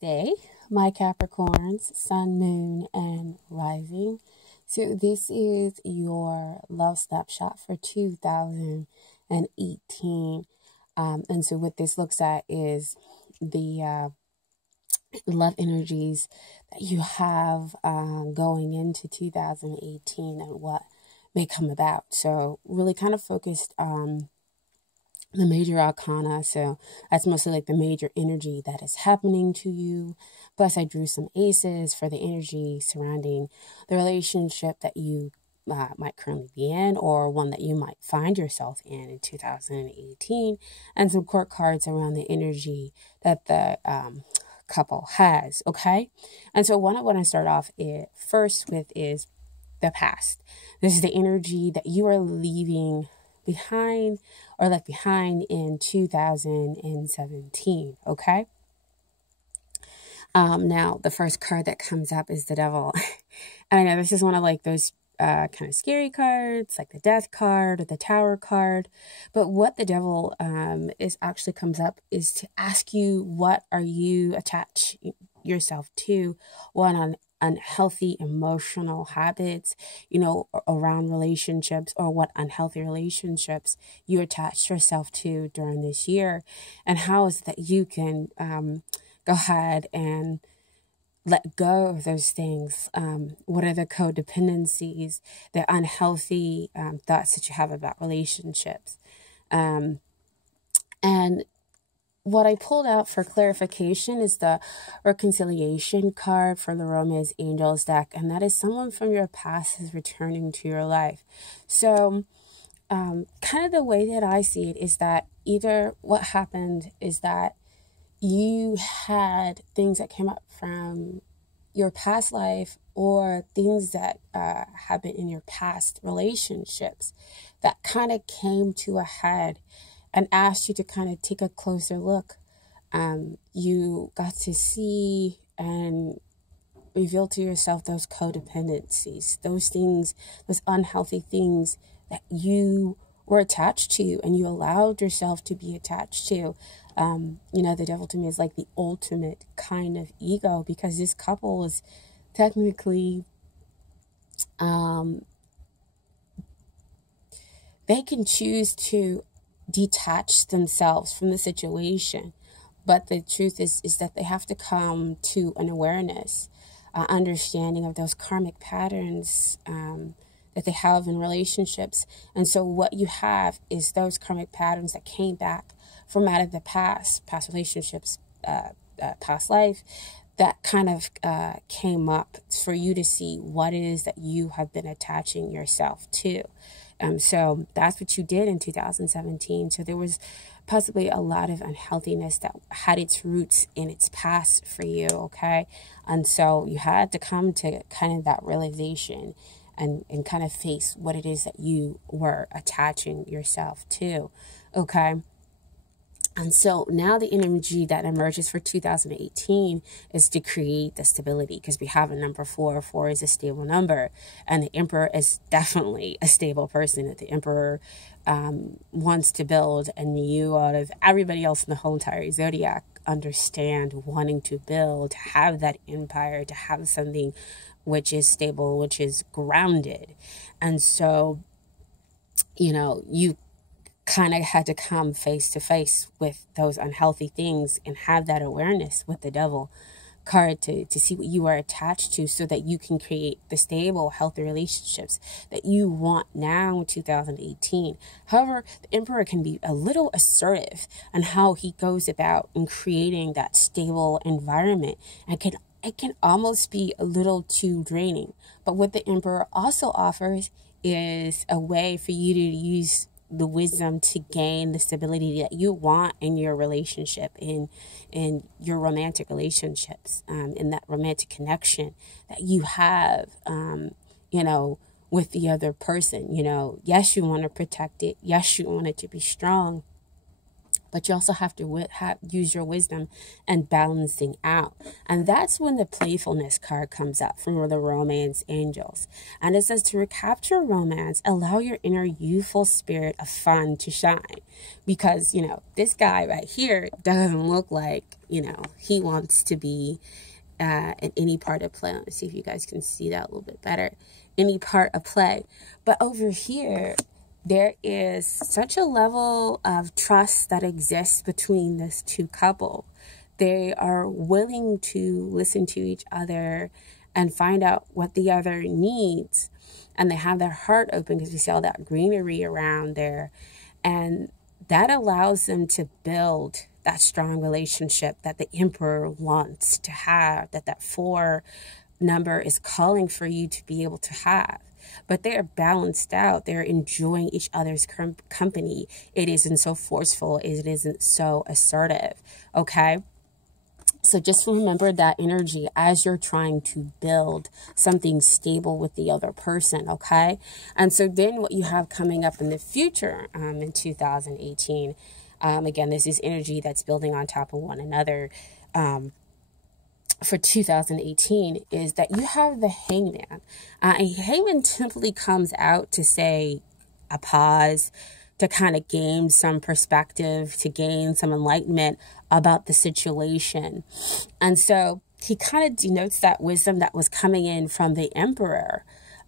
day, my Capricorns, Sun, Moon, and Rising. So this is your love snapshot for 2018. And so what this looks at is the love energies that you have going into 2018 and what may come about. So really kind of focused on the major arcana, so that's mostly like the major energy that is happening to you. Plus I drew some aces for the energy surrounding the relationship that you might currently be in, or one that you might find yourself in 2018, and some court cards around the energy that the couple has. Okay, and so what I want to start off first with is the past. This is the energy that you are leaving behind or left behind in 2017. Okay. Now the first card that comes up is the Devil. I know this is one of like those kind of scary cards, like the Death card or the Tower card. But what the Devil is actually comes up is to ask you, what are you attached yourself to? What unhealthy emotional habits, around relationships, or what unhealthy relationships you attach yourself to during this year, and how is that you can go ahead and let go of those things. What are the codependencies, the unhealthy thoughts that you have about relationships? And what I pulled out for clarification is the reconciliation card from the Romance Angels deck, and that is someone from your past is returning to your life. So kind of the way that I see it is that either what happened is that you had things that came up from your past life, or things that happened in your past relationships that kind of came to a head and asked you to kind of take a closer look. You got to see and reveal to yourself those codependencies, those things, those unhealthy things that you were attached to and you allowed yourself to be attached to. The Devil to me is like the ultimate kind of ego, because this couple is technically, they can choose to detach themselves from the situation, but the truth is that they have to come to an awareness, understanding of those karmic patterns that they have in relationships. And so what you have is those karmic patterns that came back from out of the past relationships, past life, that kind of came up for you to see what it is that you have been attaching yourself to. So that's what you did in 2017. So there was possibly a lot of unhealthiness that had its roots in its past for you, okay? And so you had to come to kind of that realization and kind of face what it is that you were attaching yourself to, okay? And so now the energy that emerges for 2018 is to create the stability, because we have a number 4. 4 is a stable number, and the Emperor is definitely a stable person. The Emperor wants to build, and you, out of everybody else in the whole entire zodiac, understand wanting to build, to have that empire, to have something which is stable, which is grounded. And so, you kind of had to come face to face with those unhealthy things and have that awareness with the Devil card to see what you are attached to, so that you can create the stable, healthy relationships that you want now in 2018. However, the Emperor can be a little assertive on how he goes about in creating that stable environment, and it can almost be a little too draining. But what the Emperor also offers is a way for you to use the wisdom to gain the stability that you want in your relationship, in your romantic relationships, in that romantic connection that you have, with the other person. Yes, you want to protect it. Yes, you want it to be strong. But you also have to use your wisdom and balancing out. And that's when the playfulness card comes up from the romance angels. And it says to recapture romance, allow your inner youthful spirit of fun to shine. Because, you know, this guy right here doesn't look like, you know, he wants to be in any part of play. Let's see if you guys can see that a little bit better. Any part of play. But over here, there is such a level of trust that exists between this two couple. They are willing to listen to each other and find out what the other needs. And they have their heart open because we see all that greenery around there. And that allows them to build that strong relationship that the Emperor wants to have, that 4 number is calling for you to be able to have. But they're balanced out. They're enjoying each other's company. It isn't so forceful. It isn't so assertive. Okay? So just remember that energy as you're trying to build something stable with the other person, okay? And so then what you have coming up in the future in 2018, again, this is energy that's building on top of one another for 2018, is that you have the Hangman. And Hangman simply comes out to say a pause, to kind of gain some perspective, to gain some enlightenment about the situation. And so he kind of denotes that wisdom that was coming in from the Emperor.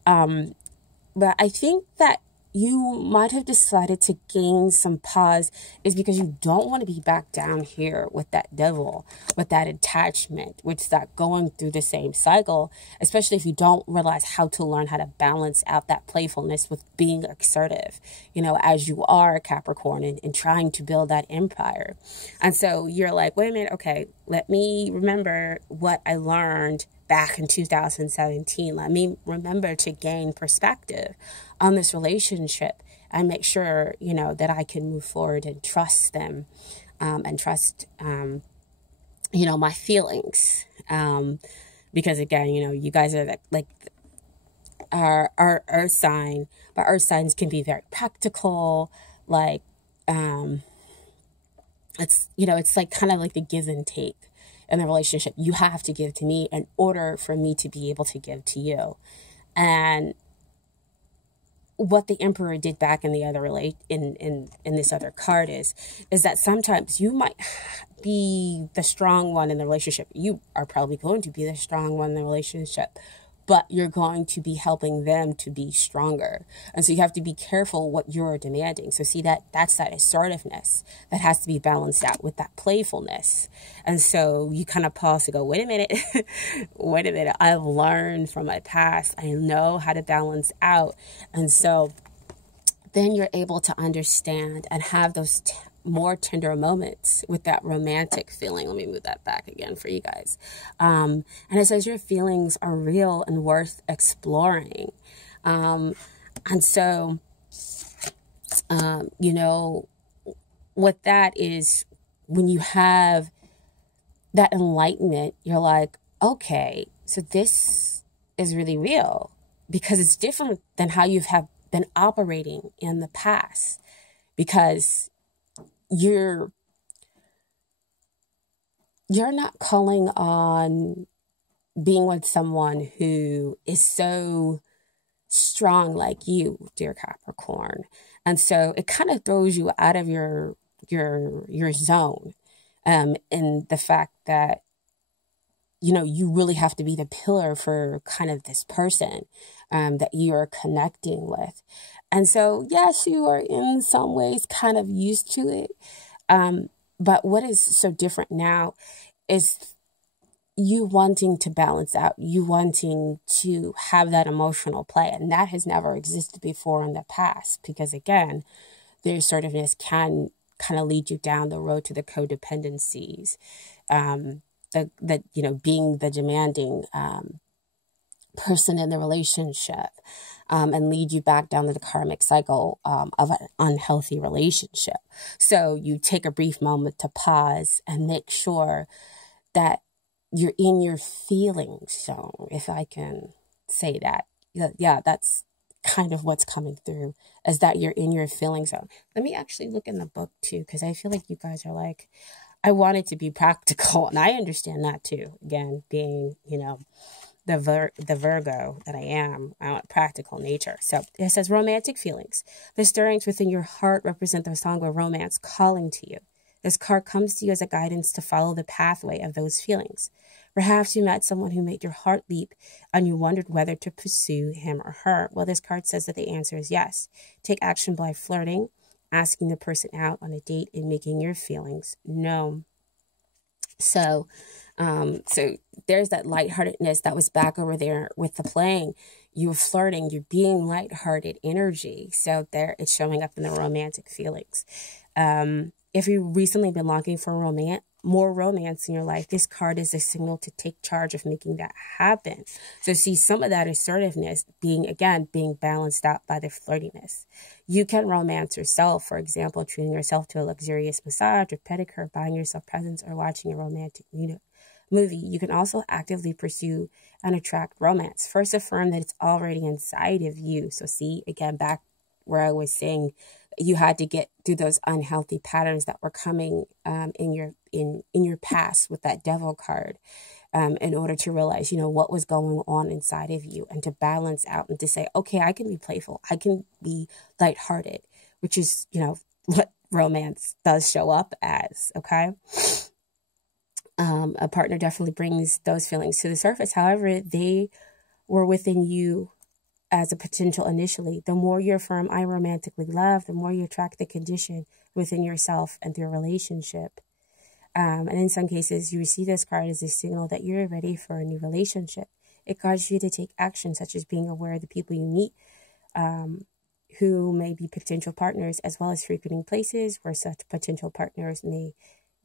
But I think that you might have decided to gain some pause is because you don't want to be back down here with that devil, with that attachment, with that going through the same cycle, especially if you don't realize how to learn how to balance out that playfulness with being assertive, you know, as you are Capricorn and trying to build that empire. And so you're like, wait a minute, okay, let me remember what I learned back in 2017. Let me remember to gain perspective on this relationship and make sure, you know, that I can move forward and trust them and trust, you know, my feelings. Because again, you know, you guys are like our earth sign, but earth signs can be very practical. Like, it's, you know, it's like kind of like the give and take in the relationship. You have to give to me in order for me to be able to give to you. And what the Emperor did back in the other in this other card is that sometimes you might be the strong one in the relationship. You are probably going to be the strong one in the relationship, but you're going to be helping them to be stronger. And so you have to be careful what you're demanding. So see, that's that assertiveness that has to be balanced out with that playfulness. And so you kind of pause to go, wait a minute, wait a minute. I've learned from my past. I know how to balance out. And so then you're able to understand and have those more tender moments with that romantic feeling. Let me move that back again for you guys. And it says your feelings are real and worth exploring. And so, you know, what that is, when you have that enlightenment, you're like, okay, so this is really real because it's different than how you have been operating in the past, because you're not calling on being with someone who is so strong like you, dear Capricorn. And so it kind of throws you out of your zone, in the fact that, you know, you really have to be the pillar for kind of this person that you're connecting with. And so, yes, you are in some ways kind of used to it. But what is so different now is you wanting to balance out, you wanting to have that emotional play. And that has never existed before in the past, because again, the assertiveness can kind of lead you down the road to the codependencies, that, you know, being the demanding person in the relationship, and lead you back down to the karmic cycle of an unhealthy relationship. So you take a brief moment to pause and make sure that you're in your feelings zone, if I can say that. Yeah, that's kind of what's coming through, is that you're in your feeling zone. Let me actually look in the book too, because I feel like you guys are like, I want it to be practical, and I understand that too. Again, being, the Virgo that I am, I want practical nature. So it says romantic feelings. The stirrings within your heart represent the song of romance calling to you. This card comes to you as a guidance to follow the pathway of those feelings. Perhaps you met someone who made your heart leap and you wondered whether to pursue him or her. Well, this card says that the answer is yes. Take action by flirting, asking the person out on a date, and making your feelings known. So there's that lightheartedness that was back over there with the playing. You're flirting, you're being lighthearted energy. So there it's showing up in the romantic feelings. If you've recently been longing for more romance in your life, this card is a signal to take charge of making that happen. So see, some of that assertiveness being balanced out by the flirtiness. You can romance yourself, for example, treating yourself to a luxurious massage or pedicure, buying yourself presents, or watching a romantic movie. You can also actively pursue and attract romance. First, affirm that it's already inside of you. So see, again, back where I was saying, you had to get through those unhealthy patterns that were coming in your past with that devil card, in order to realize, what was going on inside of you, and to balance out and to say, okay, I can be playful, I can be lighthearted, which is, what romance does show up as. Okay. A partner definitely brings those feelings to the surface. However, they were within you as a potential initially. The more you affirm, I romantically love, the more you attract the condition within yourself and through a relationship. And in some cases, you receive this card as a signal that you're ready for a new relationship. It causes you to take action, such as being aware of the people you meet, who may be potential partners, as well as frequenting places where such potential partners may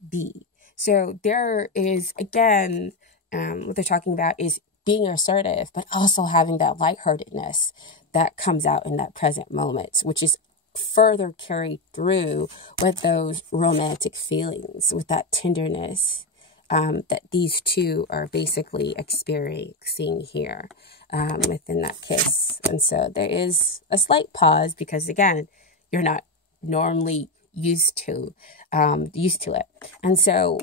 be. So there is, again, what they're talking about is being assertive, but also having that lightheartedness that comes out in that present moment, which is further carried through with those romantic feelings, with that tenderness that these two are basically experiencing here within that kiss. And so there is a slight pause because, again, you're not normally used to it. And so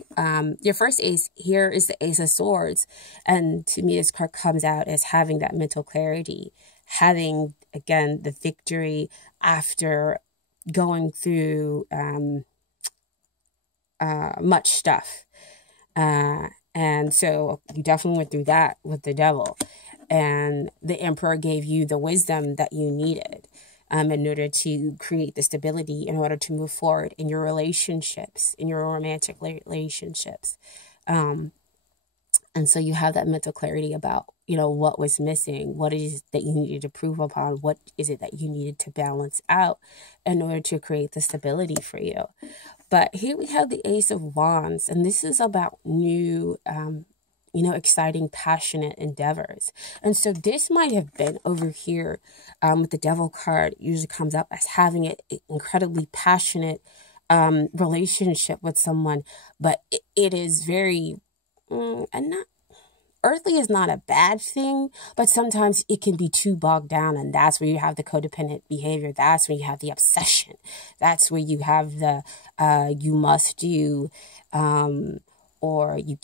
your first ace here is the Ace of Swords, and to me this card comes out as having that mental clarity, having, again, the victory after going through much stuff, and so you definitely went through that with the Devil, and the Emperor gave you the wisdom that you needed in order to create the stability, in order to move forward in your relationships, in your romantic relationships. And so you have that mental clarity about, what was missing, what is that you needed to prove upon, what is it that you needed to balance out in order to create the stability for you. But here we have the Ace of Wands, and this is about new, exciting, passionate endeavors. And so this might have been over here with the Devil card. It usually comes up as having an incredibly passionate relationship with someone, but it is very, and not, earthly is not a bad thing, but sometimes it can be too bogged down, and that's where you have the codependent behavior. That's where you have the obsession. That's where you have the you must do, or you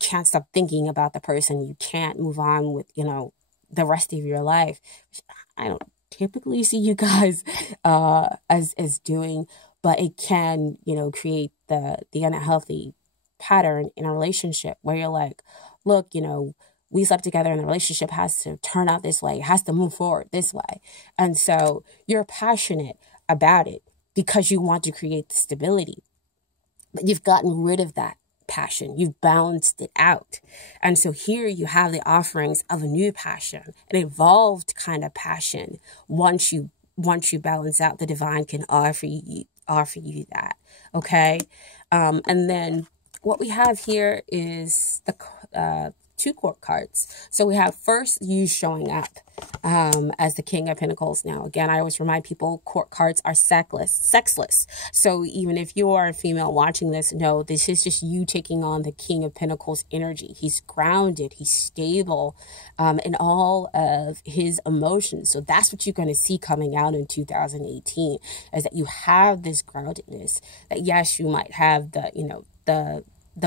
can't stop thinking about the person. You can't move on with the rest of your life, which I don't typically see you guys as doing, but it can create the unhealthy pattern in a relationship where you're like, look, we slept together and the relationship has to turn out this way. It has to move forward this way. And so you're passionate about it because you want to create the stability, but you've gotten rid of that passion. You've balanced it out. And so here you have the offerings of a new passion, an evolved kind of passion. Once you balance out, the divine can offer you that. Okay. And then what we have here is the two court cards. So we have first you showing up as the King of Pentacles. Now, again, I always remind people court cards are sexless. So even if you are a female watching this, no, this is just you taking on the King of Pentacles energy. He's grounded, he's stable in all of his emotions. So that's what you're going to see coming out in 2018, is that you have this groundedness, that yes, you might have the, the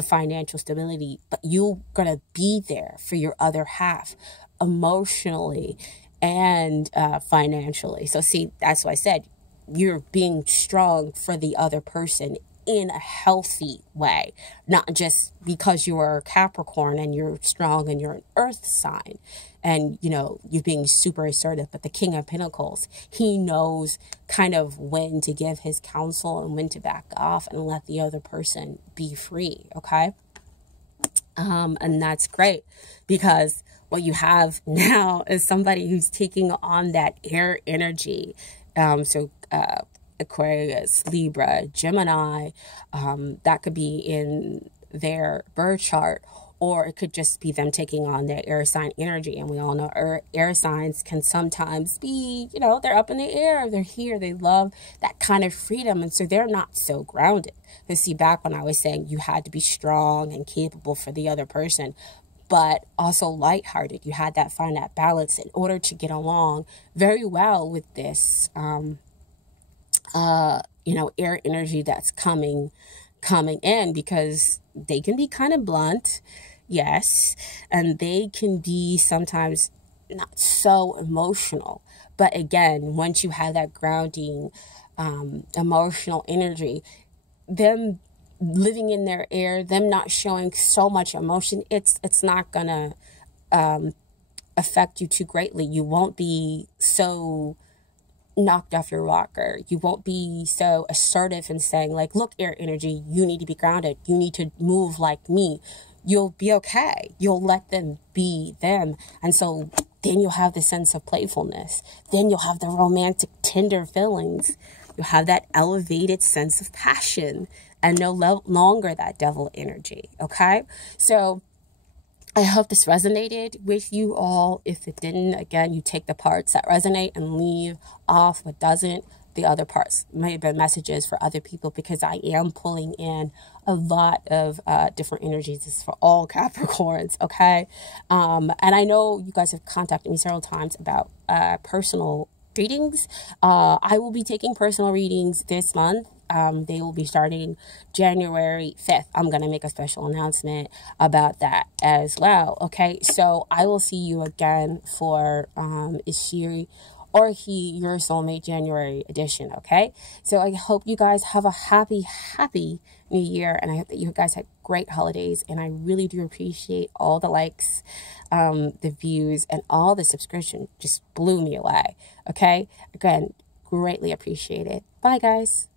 financial stability, but you're gonna be there for your other half emotionally and financially. So see, that's why I said you're being strong for the other person in a healthy way, not just because you are a Capricorn and you're strong and you're an earth sign and, you know, you're being super assertive. But the King of Pentacles, he knows kind of when to give his counsel and when to back off and let the other person be free. Okay. And that's great, because what you have now is somebody who's taking on that air energy. Aquarius, Libra, Gemini, that could be in their birth chart, or it could just be them taking on their air sign energy. And we all know air signs can sometimes be, you know, they're up in the air, they're here, they love that kind of freedom. And so they're not so grounded. You see, back when I was saying you had to be strong and capable for the other person, but also lighthearted, you had that, find that balance in order to get along very well with this, you know, air energy that's coming in, because they can be kind of blunt, yes, and they can be sometimes not so emotional. But again, once you have that grounding, emotional energy, them living in their air, them not showing so much emotion, it's not gonna affect you too greatly. You won't be so knocked off your rocker. You won't be so assertive in saying like, look, air energy, you need to be grounded. You need to move like me. You'll be okay. You'll let them be them. And so then you'll have the sense of playfulness. Then you'll have the romantic, tender feelings. You'll have that elevated sense of passion and no longer that devil energy. Okay. So I hope this resonated with you all. If it didn't, again, you take the parts that resonate and leave off what doesn't. The other parts may have been messages for other people, because I am pulling in a lot of different energies. This is for all Capricorns, okay? And I know you guys have contacted me several times about personal readings. I will be taking personal readings this month. They will be starting January 5th. I'm going to make a special announcement about that as well. Okay, so I will see you again for is she or he your soulmate January edition. Okay, so I hope you guys have a happy new year, and I hope that you guys had great holidays. And I really do appreciate all the likes, the views, and all the subscription. Just blew me away. Okay, again, greatly appreciate it. Bye guys.